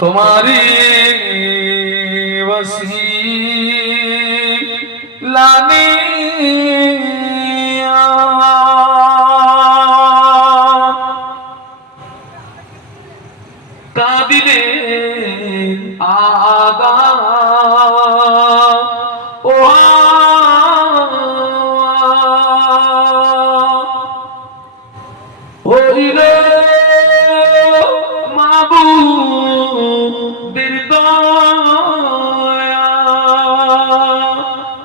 তোমারি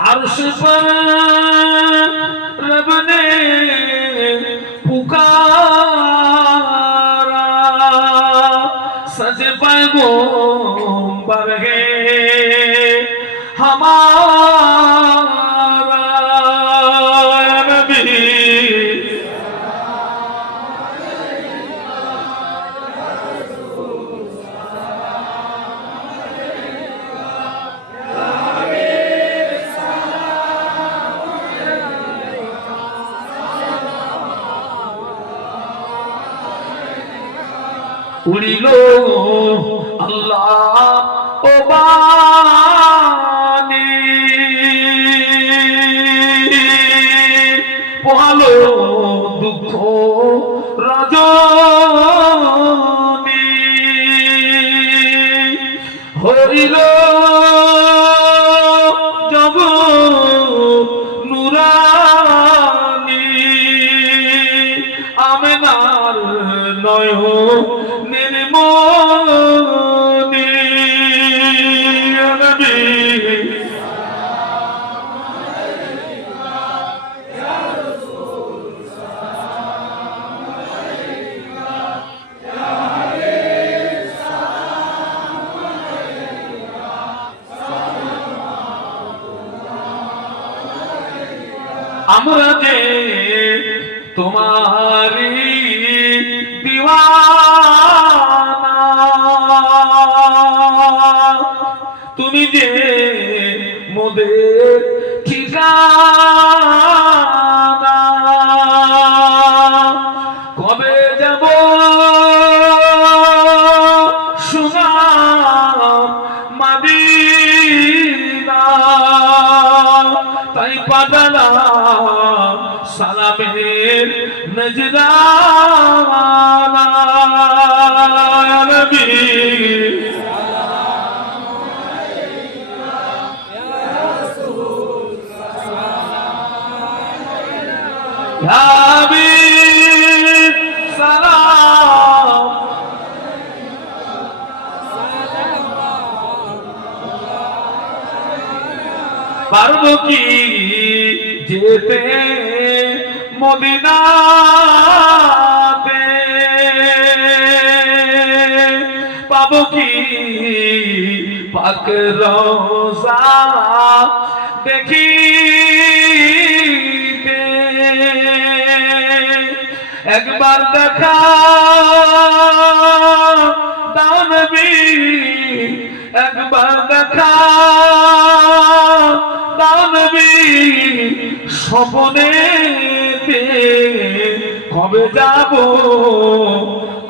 عرش پر رب نے پکارا سج پیغمبر ہے ہمارا نبی উড়িল আল্লাহ ও হরিল জব নুরানি আমেনার নয় আমরা যে তোমারি তুমি যে ঠিকানা। কবে যাব সোনা মাদিনা। তাই পাঠালা নজরানা নবী يا حبيب سلام পারবো কি যেতে মদিনাতে। পাবো কি? পাক রোজা দেখি একবার দেখা দাও নবী, একবার দেখা দাও নবী, স্বপনে কবে যাব?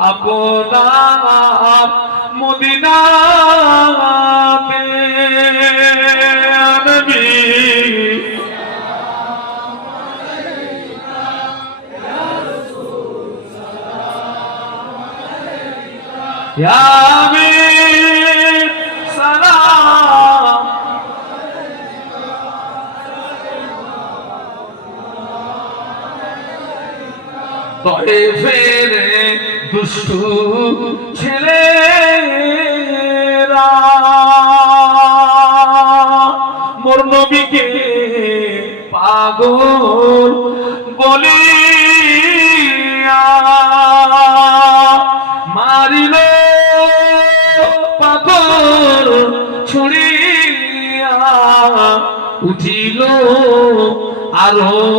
আপনার মদিনাতে নবী তয়ে ফেরে দুষ্টু ছেলেরা। মোর নবীকে পাগল বলিয়া মারিল পাথর ছুড়িয়া উঠিল আরস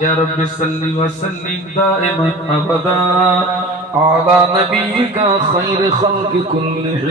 يا رب صل وسلم دائما ابدا على نبيك خير خلق كلهم